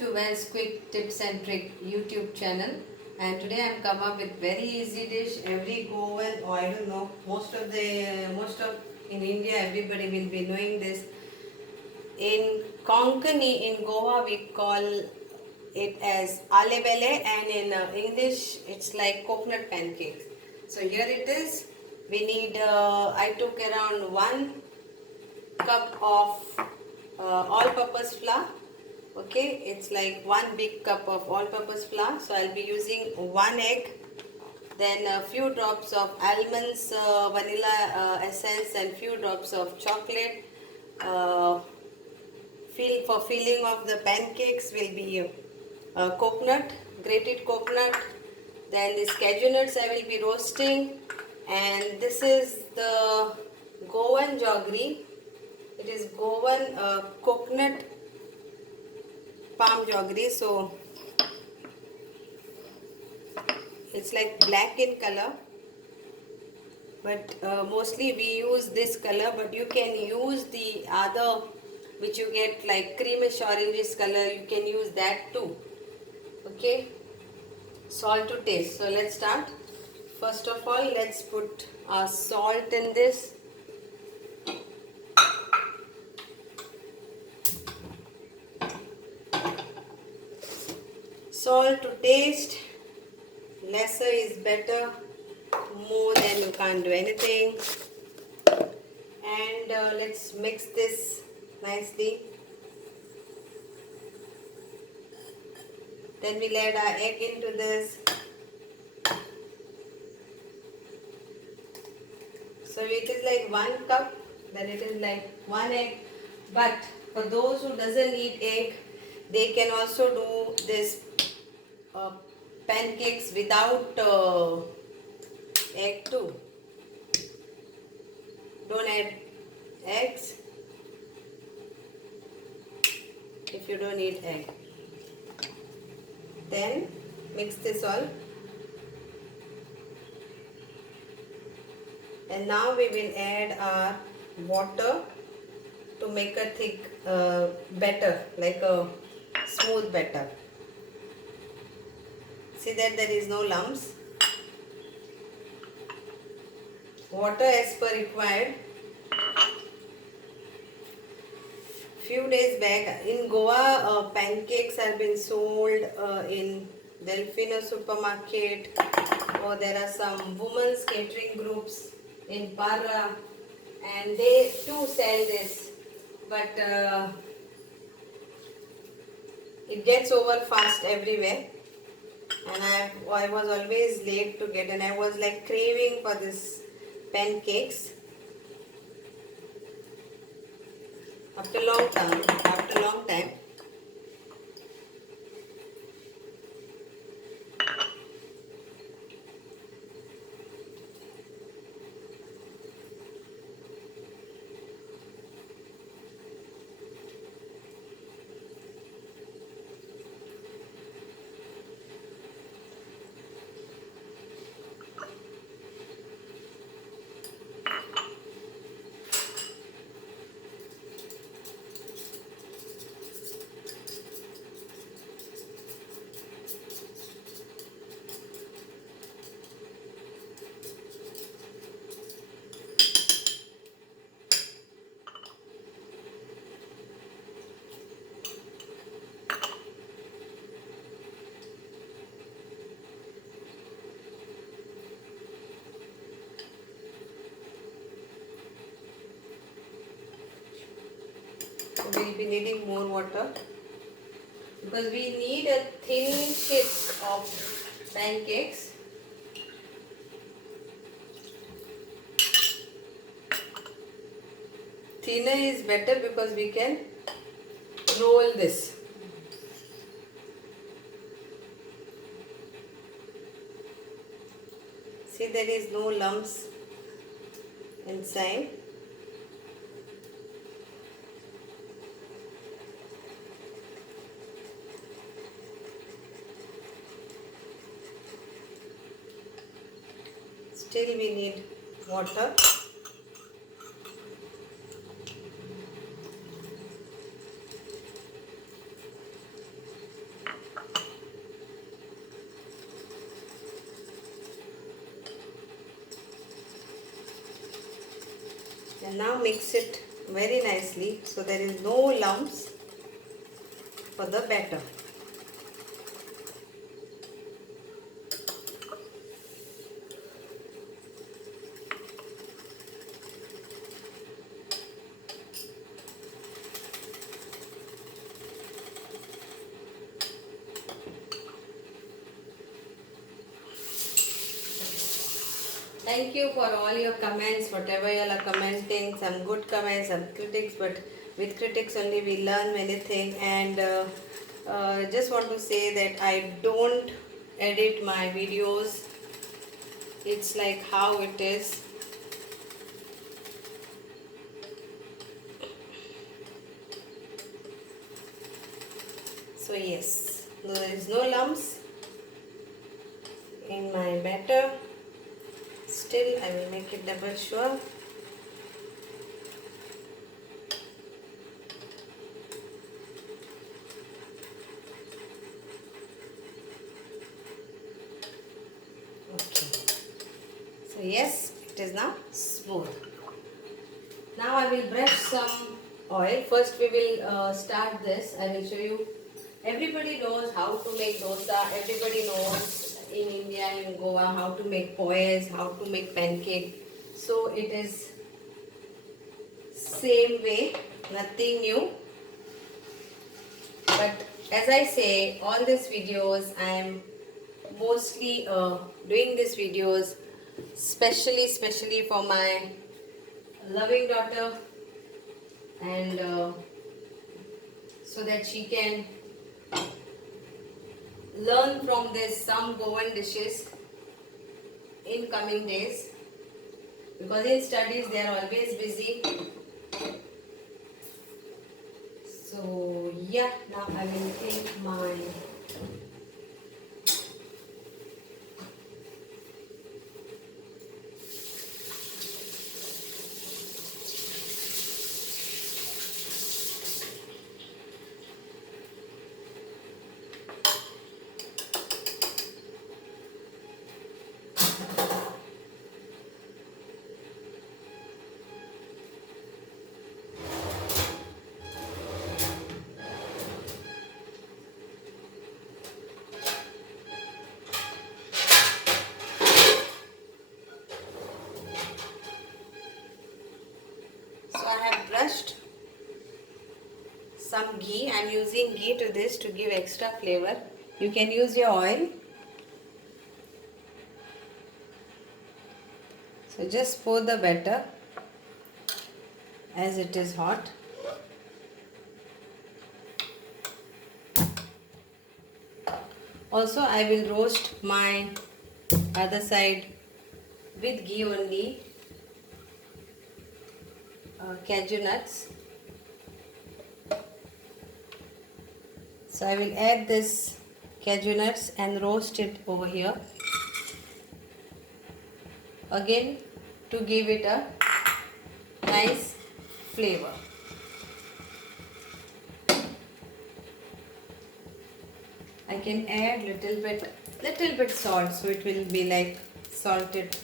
to Wells Quick Tips and Trick YouTube channel, and today I am come up with very easy dish. Every Goan, or I don't know, most of in India everybody will be knowing this. In Konkani in Goa we call it as Alle Belle, and in English it's like coconut pancakes. So here it is. We need I took around 1 cup of all-purpose flour. Okay, it's like 1 big cup of all-purpose flour. So I'll be using 1 egg, then a few drops of almonds, vanilla essence, and few drops of chocolate. For filling of the pancakes will be coconut, grated coconut. Then these cashew nuts I will be roasting, and this is the Goan jaggery. It is Goan coconut palm jaggery. So it's like black in color, but mostly we use this color, but you can use the other which you get like creamish orangish color. You can use that too. Okay, salt to taste. So let's start. First of all, let's put our salt in this. Salt to taste. Lesser is better. More than you can't do anything. And let's mix this nicely. Then we'll add our egg into this. So it is like 1 cup, then it is like 1 egg. But for those who doesn't eat egg, they can also do this pancakes without egg too. Don't add eggs if you don't eat egg. Then mix this all, and now we will add our water to make a thick batter, like a smooth batter. See that there is no lumps. Water as per required. Few days back in Goa, pancakes have been sold in Delfino supermarket, or there are some women's catering groups in Parra, and they too sell this, but it gets over fast everywhere, and I was always late to get, and I was like craving for this pancakes after long time. We will be needing more water because we need a thin sheet of pancakes. Thinner is better because we can roll this. See, there is no lumps inside. Still we need water. And now mix it very nicely so there is no lumps for the batter. Thank you for all your comments, whatever you are commenting, some good comments, some critics, but with critics only we learn many things. And just want to say that I don't edit my videos, it's like how it is. So yes, there is no lumps in my batter. Still, I will make it double sure. Okay. So yes, it is now smooth. Now I will brush some oil. First we will start this. I will show you. Everybody knows how to make dosa. Everybody knows in India, in Goa, how to make poyas, how to make pancake. So it is same way, nothing new. But as I say, all these videos, I am mostly doing these videos especially for my loving daughter, and so that she can learn from this some Goan dishes in coming days, because in studies they are always busy. So yeah, now I will take my some ghee. I am using ghee to this to give extra flavor. You can use your oil. So just pour the batter as it is hot. Also I will roast my other side with ghee only, cashew nuts. So I will add this cashew nuts and roast it over here. Again, to give it a nice flavor. I can add little bit salt, so it will be like salted.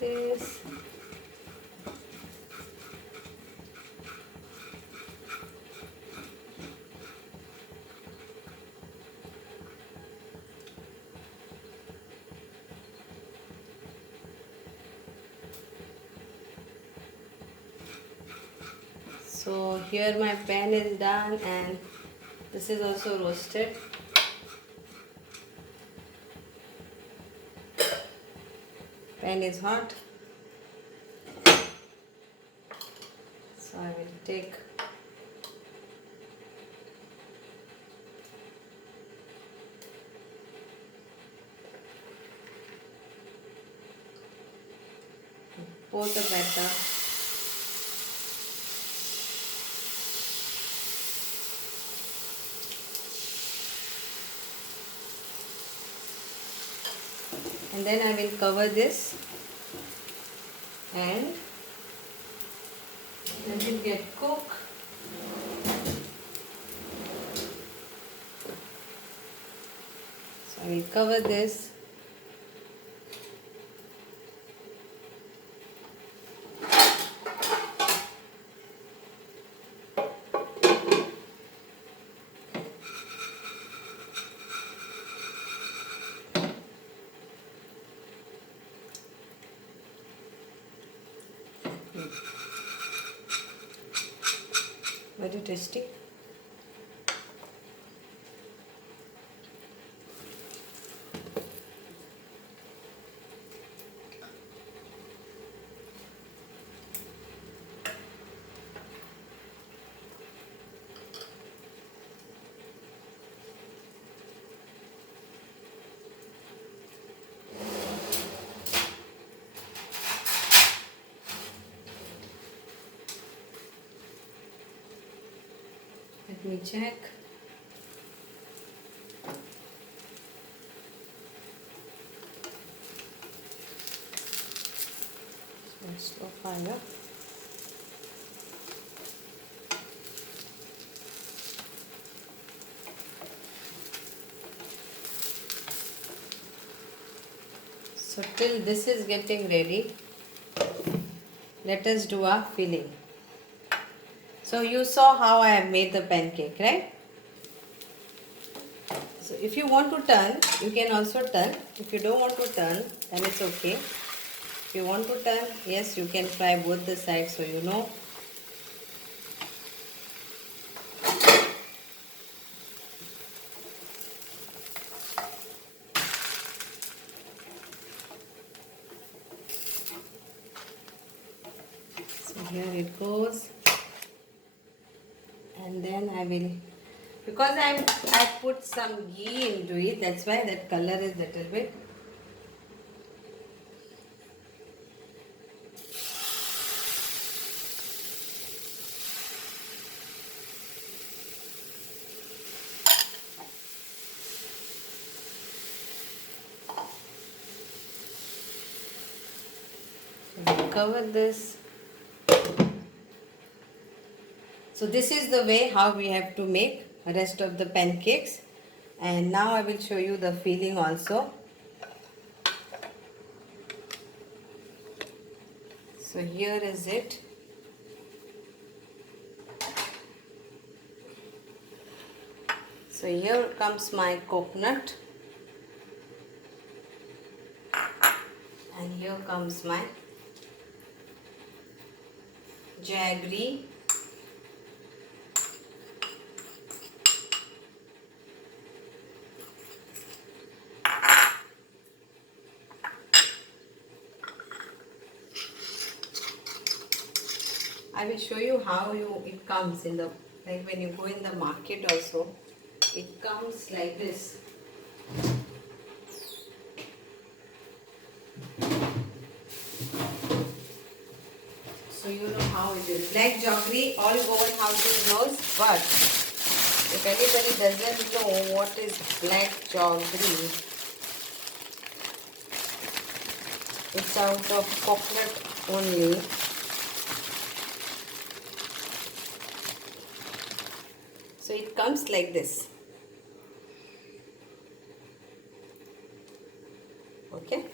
This. So here my pan is done and this is also roasted. Pan is hot. So I will take pour the batter. And then I will cover this and let it get cooked I will cover this. Very tasty. Let me check. Slow fire. So till this is getting ready, let us do our filling. So you saw how I have made the pancake, right? So if you want to turn, you can also turn. If you don't want to turn, then it's okay. If you want to turn, yes, you can fry both the sides so you know. So here it goes. And then I will, because I put some ghee into it, that's why that color is little bit. Cover this. So this is the way how we have to make the rest of the pancakes. And now I will show you the filling also. So here is it. So here comes my coconut. And here comes my jaggery. I will show you how it comes in the, like when you go in the market also, it comes like this. So you know how it is. Black jaggery, all Goan houses knows, but if anybody doesn't know what is black jaggery, it's out of coconut only. So it comes like this. Okay.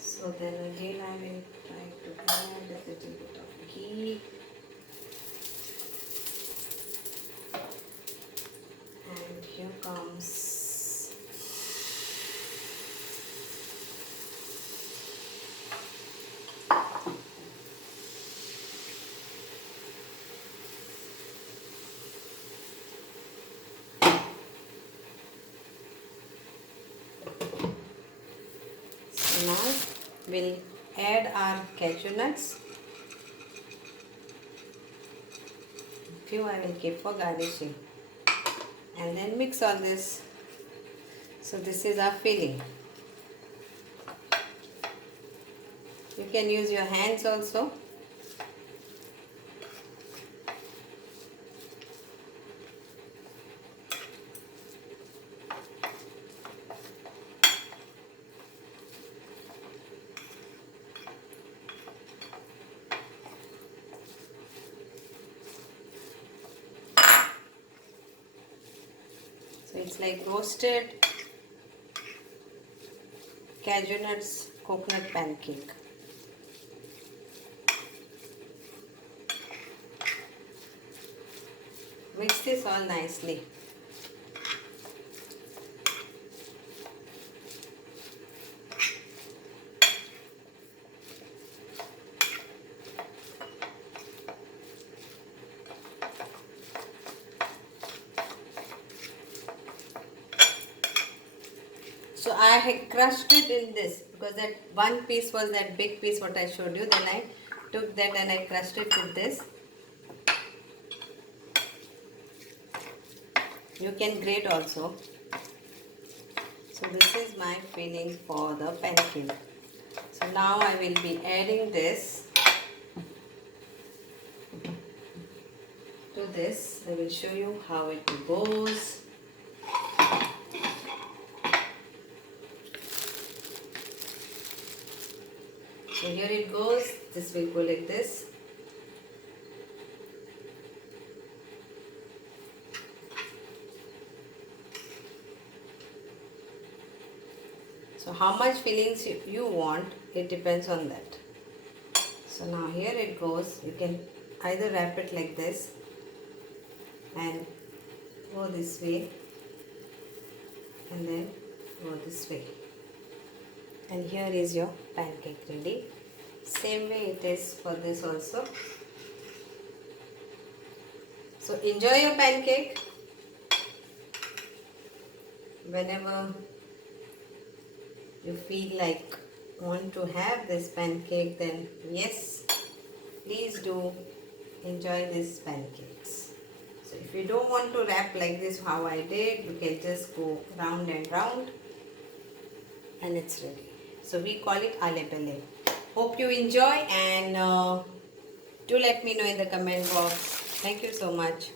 So then again I will try to add a little bit of ghee. And here comes so now we'll add our cashew nuts. Few I will keep for garnishing. And then mix all this. So this is our filling. You can use your hands also. So it's like roasted cashew nuts coconut pancake. Mix this all nicely. So I had crushed it in this because that one piece was that big piece what I showed you. Then I took that and I crushed it with this. You can grate also. So this is my filling for the pancake. So now I will be adding this to this. I will show you how it goes. So here it goes. This will go like this. So how much fillings you want, it depends on that. So now here it goes. You can either wrap it like this and go this way and then go this way. And here is your pancake ready. Same way it is for this also. So enjoy your pancake. Whenever you feel like want to have this pancake, then yes, please do enjoy these pancakes. So if you don't want to wrap like this how I did, you can just go round and round and it's ready. So we call it Alle Belle. Hope you enjoy and do let me know in the comment box. Thank you so much.